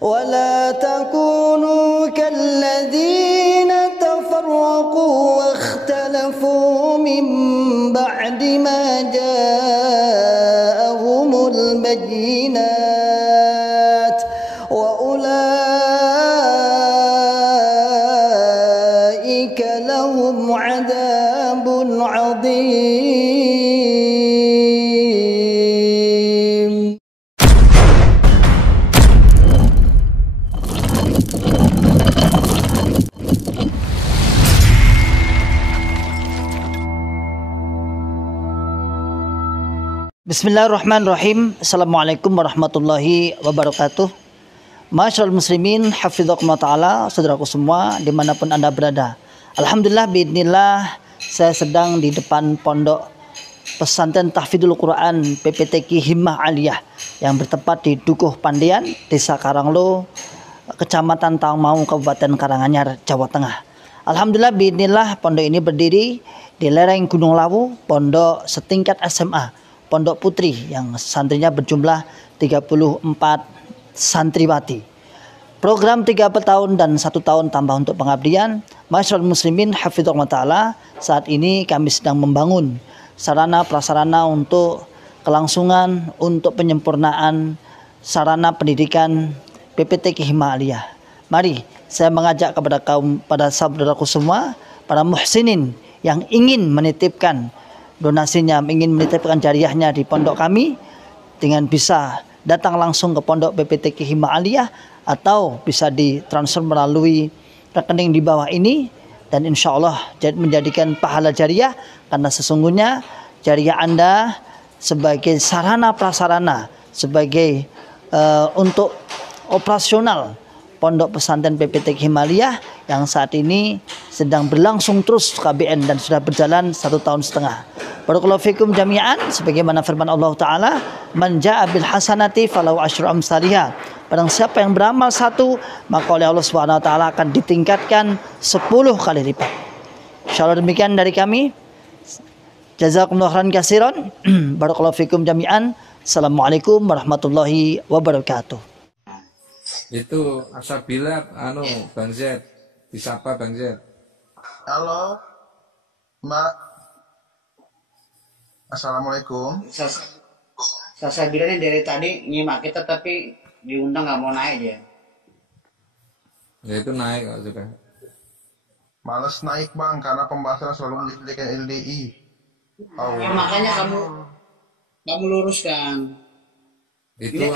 ولا تكونوا كالذين تفرقوا واختلفوا من بعد ما جاءهم البينات وأولئك لهم عذاب عظيم. Bismillahirrahmanirrahim. Assalamualaikum warahmatullahi wabarakatuh. Masyarul muslimin, hafidhakumullah ta'ala, saudaraku semua dimanapun anda berada. Alhamdulillah, biidznillah, saya sedang di depan pondok pesantren tahfidzul Quran PPTQ Himmah Aliyah yang bertempat di Dukuh Pandian, Desa Karanglo, Kecamatan Tangmau, Kabupaten Karanganyar, Jawa Tengah. Alhamdulillah, biidznillah, pondok ini berdiri di lereng Gunung Lawu, pondok setingkat SMA, Pondok Putri, yang santrinya berjumlah 34 santriwati. Program 3 tahun dan 1 tahun tambah untuk pengabdian. Masyarul muslimin, hafidhakumullah ta'ala, saat ini kami sedang membangun sarana prasarana untuk kelangsungan, untuk penyempurnaan sarana pendidikan PPTQ Himmah Aliyah. Mari saya mengajak pada saudaraku semua, para muhsinin yang ingin menitipkan donasinya, ingin menitipkan jariahnya di pondok kami, dengan bisa datang langsung ke pondok PPTQ Himmah Aliyah atau bisa ditransfer melalui rekening di bawah ini, dan insya Allah menjadikan pahala jariah, karena sesungguhnya jariah Anda sebagai sarana prasarana, sebagai untuk operasional pondok pesantren PPTQ Himmah Aliyah yang saat ini sedang berlangsung terus KBN dan sudah berjalan 1 tahun setengah. Barakallahu fikum jami'an, sebagaimana firman Allah Ta'ala, man ja'a bil hasanati falahu asyru amsalihha. Barang siapa yang beramal 1, maka oleh Allah Subhanahu wa taala akan ditingkatkan 10 kali lipat. Insyaallah demikian dari kami. Jazakumullahu khairan katsiran. Barakallahu fikum jami'an. Assalamualaikum warahmatullahi wabarakatuh. Itu Asabila Bang Z, disapa Bang Z. Halo Mbak, Assalamualaikum. Asabila ini dari tadi nyimak kita tapi diundang nggak mau naik dia. Ya itu naik kok sudah. Males naik Bang, karena pembahasan selalu menjadikan LDI. Ya, makanya kamu luruskan. Itu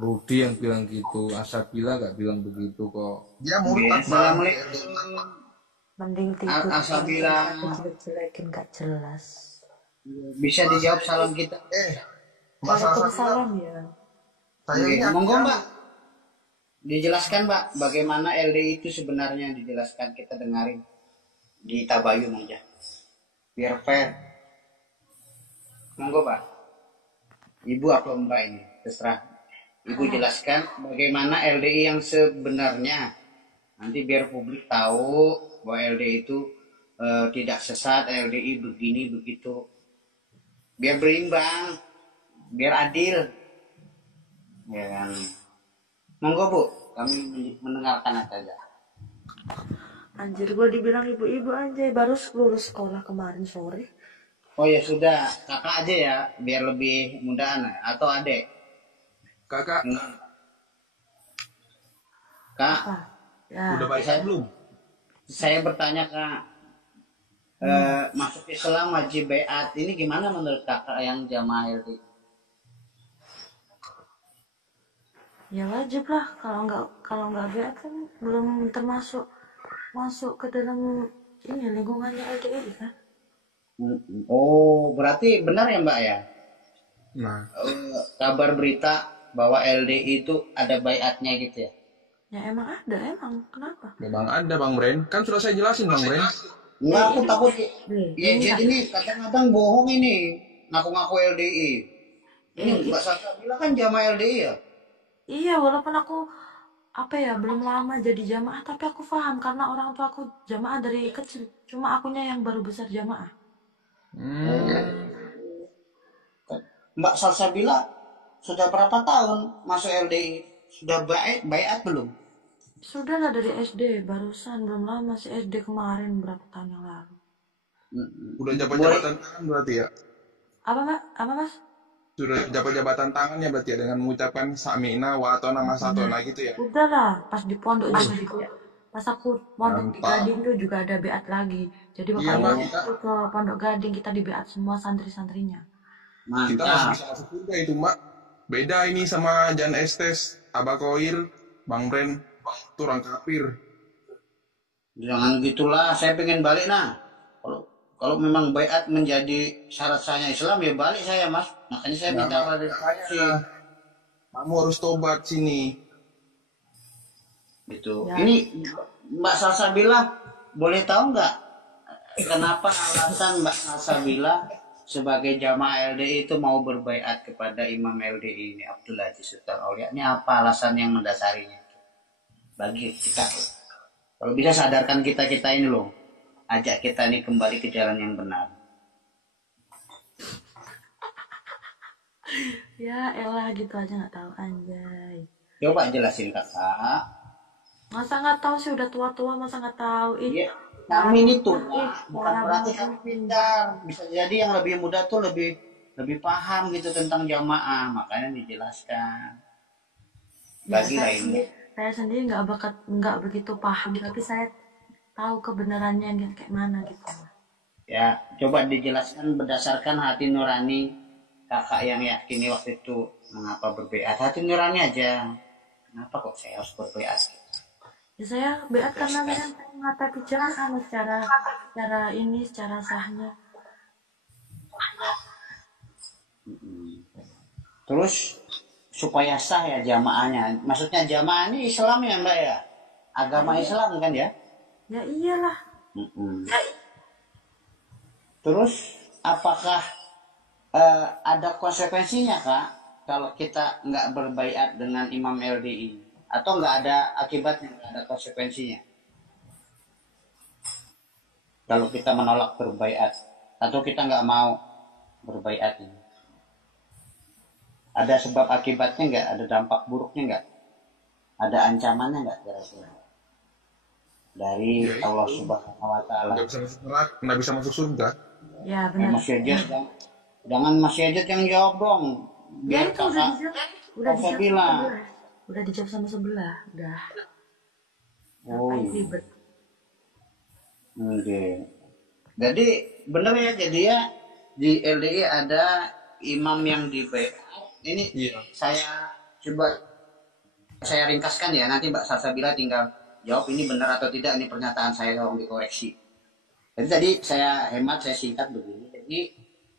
Rudi yang bilang gitu, Asabila gak bilang begitu kok. Dia murtad Bang. Mending tidur. Asabila Jelek-jelekin gak jelas. bisa dijawab salam kita. Waalaikumsalam ya. Saya ini Monggo Mbak, dijelaskan Mbak bagaimana LDI itu sebenarnya, dijelaskan, kita dengarin di tabayun aja biar fair. Monggo Pak, Ibu atau Mbak ini terserah. Ibu jelaskan bagaimana LDI yang sebenarnya, nanti biar publik tahu bahwa LDI itu tidak sesat, LDI begini begitu, biar berimbang, biar adil, ya kan? Monggo Bu, kami mendengarkan aja. Anjir, gue dibilang ibu-ibu anjay, baru lulus sekolah kemarin sore. Oh ya sudah, kakak aja ya, biar lebih mudahan, atau adek? Kakak, Kak, Ya. udah baik saya belum? saya bertanya Kak, masuk Islam wajib baiat ini gimana menurut kakak yang jamaah LDI? Ya wajib lah, kalau nggak beat kan belum termasuk masuk ke dalam ini lingkungannya LDI kan. Oh berarti benar ya Mbak ya? Nah, Kabar berita bahwa LDI itu ada baiatnya gitu ya? Ya emang ada, emang kenapa? memang ada Bang Bren, kan sudah saya jelasin Bang Bren. Enggak, aku takut ya, Ini jadi ini kadang-kadang bohong ini, ngaku-ngaku LDI. Ini Mbak Sasa bilang kan jamaah LDI ya? Iya, walaupun aku belum lama jadi jamaah, tapi aku paham karena orang tua aku jamaah dari kecil. Cuma akunya yang baru besar jamaah. Mbak Salsabila sudah berapa tahun masuk LDI? Sudah baiat belum? Sudah lah dari SD, barusan belum lama sih, SD kemarin berapa tahun yang lalu. Udah jabat Boleh. jabatan tangan berarti ya? Apa Pak? Apa Mas? Sudah jabat jabatan tangan ya berarti ya, dengan mengucapkan Sami'na wa atona masatona gitu ya? Udah lah, pas di pondok juga gitu ya. Pas aku pondok di Mantap. Gading tuh juga ada beat lagi. Jadi Iya, makanya Mbak, kita- itu ke pondok Gading kita di beat semua santri-santrinya. Kita masih Mantap. bisa masuk surga itu, Mbak. Beda ini sama Jan Estes, Abah Koir, Bang Bren, itu orang kafir. Jangan gitulah, saya pengen balik nah. Kalau memang baiat menjadi syarat sahnya Islam ya balik saya Mas. Makanya saya minta klarifikasi. Kamu harus tobat sini. Gitu. Ya. Ini Mbak Salsabila boleh tahu nggak kenapa alasan Mbak Salsabila sebagai jamaah LDI itu mau berbaiat kepada Imam LDI ini Abdul Aziz Sultan Aulia? Ini apa alasan yang mendasarinya? Bagi kita, kalau bisa sadarkan kita ini loh, ajak kita ini kembali ke jalan yang benar. Ya elah gitu aja nggak tahu anjay. Coba jelasin kakak. Masa nggak tahu sih, udah tua-tua masa nggak tahu. Ih, Iya, kami ini tua, bukan parah berarti banget. kami pintar. Bisa jadi yang lebih muda tuh lebih paham gitu tentang jamaah, makanya dijelaskan. Ya, Bagilah ilmu. saya sendiri nggak begitu paham, tapi saya tahu kebenarannya yang kayak mana gitu. Ya, coba dijelaskan berdasarkan hati nurani kakak yang yakini waktu itu mengapa berbaiat. Hati nurani aja. Kenapa kok saya harus berbaiat? Ya saya beat karena saya mengatakan jangan secara sahnya. Terus supaya sah ya jamaahnya. Maksudnya jamaah ini Islam ya Mbak ya? Agama Islam kan ya? Ya iyalah. Terus apakah ada konsekuensinya Kak kalau kita nggak berbaiat dengan Imam LDI? Atau nggak ada akibatnya, nggak ada konsekuensinya? Kalau kita menolak berbaiat atau kita nggak mau berbaiat ini, ada sebab akibatnya nggak? Ada dampak buruknya nggak? Ada ancamannya nggak kira-kira dari Allah Subhanahu Wa Taala? Nggak bisa masuk neraka, nggak bisa masuk surga. Ya benar. Mas Yajat, jangan Mas Yajat yang jawab dong, Ya biar itu udah kakak dijawab bilang. udah dijawab sama sebelah, udah. Oh Ngapain iya. ribet? Oke. Jadi benar ya, jadi ya di LDI ada imam yang dibaiat. Ini Iya. saya coba saya ringkaskan ya, nanti Mbak Salsabila tinggal jawab ini benar atau tidak, ini pernyataan saya tolong dikoreksi. Jadi tadi saya hemat, saya singkat begini. Jadi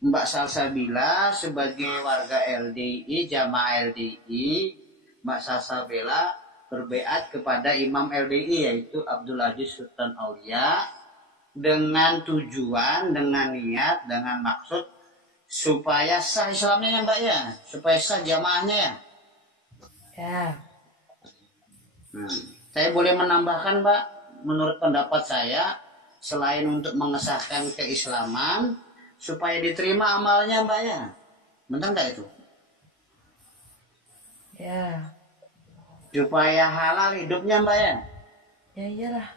Mbak Salsabila sebagai warga LDI, jamaah LDI, Mbak Salsabila berbaiat kepada Imam LDI yaitu Abdul Aziz Sultan Aulia dengan tujuan, dengan niat, dengan maksud supaya sah Islamnya ya Mbak ya, supaya sah jamaahnya ya. Ya. Saya boleh menambahkan Mbak, menurut pendapat saya, selain untuk mengesahkan keislaman, supaya diterima amalnya Mbak ya. Benar nggak itu? Ya. Supaya halal hidupnya Mbak ya. Ya iyalah.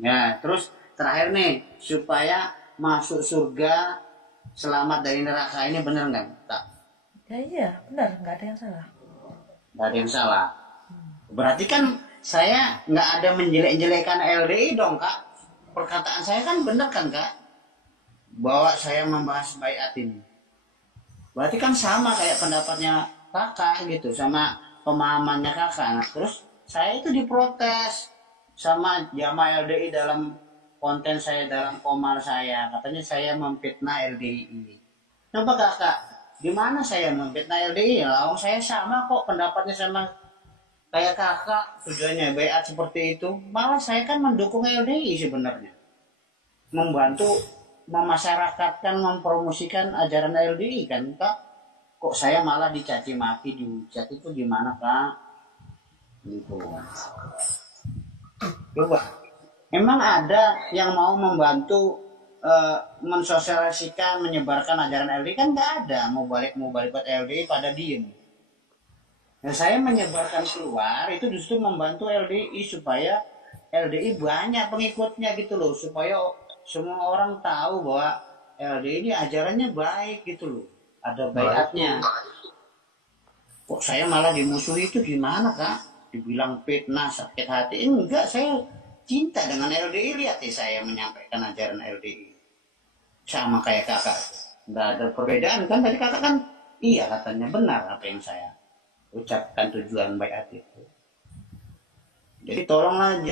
Ya, terus terakhir nih, supaya masuk surga selamat dari neraka, ini benar nggak? Tak, Ya iya, benar, nggak ada yang salah. nggak ada yang salah. Berarti kan saya nggak ada menjelek-jelekan LDI dong Kak. Perkataan saya kan benar kan Kak? Bahwa saya membahas baiat ini. Berarti kan sama kayak pendapatnya kakak gitu, sama pemahamannya kakak. Nah, terus saya itu diprotes sama jamaah LDI dalam konten saya, dalam komal saya. Katanya saya memfitnah LDI. Coba kakak, di mana saya memfitnah LDI? Lah, saya sama kok pendapatnya sama kayak kakak. Tujuannya baiat seperti itu. Malah saya kan mendukung LDI sebenarnya. Membantu memasyarakatkan, mempromosikan ajaran LDI kan Kak. Kok saya malah dicaci maki, dihujat, itu gimana Kak? Gitu. Coba, emang ada yang mau membantu mensosialisasikan, menyebarkan ajaran LDI? Kan nggak ada. Mau balik buat LDI pada diem. Nah, saya menyebarkan keluar itu justru membantu LDI supaya LDI banyak pengikutnya gitu loh, supaya semua orang tahu bahwa LDI ini ajarannya baik gitu loh, ada baiatnya. Kok saya malah dimusuhi itu gimana kak? Dibilang fitnah, sakit hati? Enggak, saya cinta dengan LDI. Lihat ya saya menyampaikan ajaran LDI sama kayak kakak, nggak ada perbedaan kan? Tadi kakak kan iya katanya benar apa yang saya ucapkan tujuan baiat itu. Jadi tolonglah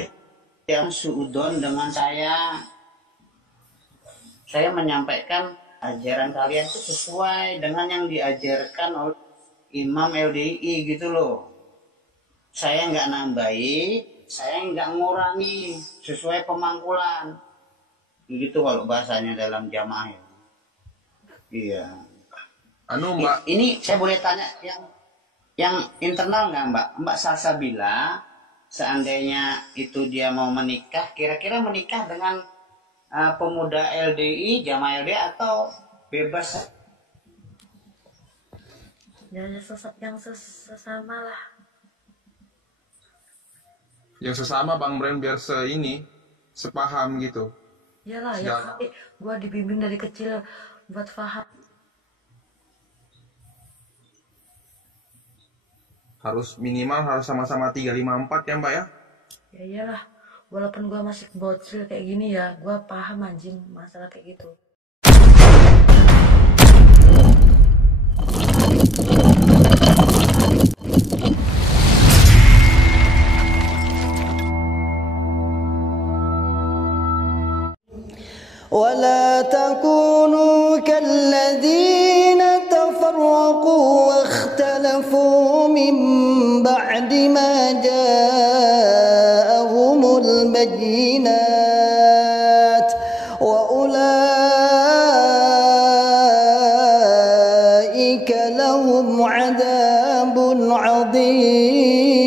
yang suudon dengan saya menyampaikan ajaran kalian itu sesuai dengan yang diajarkan oleh Imam LDI gitu loh. Saya nggak nambahi, saya nggak ngurangi, sesuai pemangkulan. Begitu kalau bahasanya dalam jamaah ya. Iya. Anu Mbak, Ini saya boleh tanya yang internal nggak Mbak? Mbak Salsabila, seandainya itu dia mau menikah, kira-kira menikah dengan pemuda LDI, jamaah LDI atau bebas? yang sesama lah. yang sesama Bang Bren biar sepaham gitu. Iyalah ya kali gue dibimbing dari kecil buat paham. Minimal harus sama-sama 354 ya Mbak ya? Ya iyalah, walaupun gue masih bocil kayak gini ya, gue paham anjing masalah kayak gitu. ولا تكونوا كالذين تفرقوا واختلفوا من بعد ما جاءهم البينات وأولئك لهم عذاب عظيم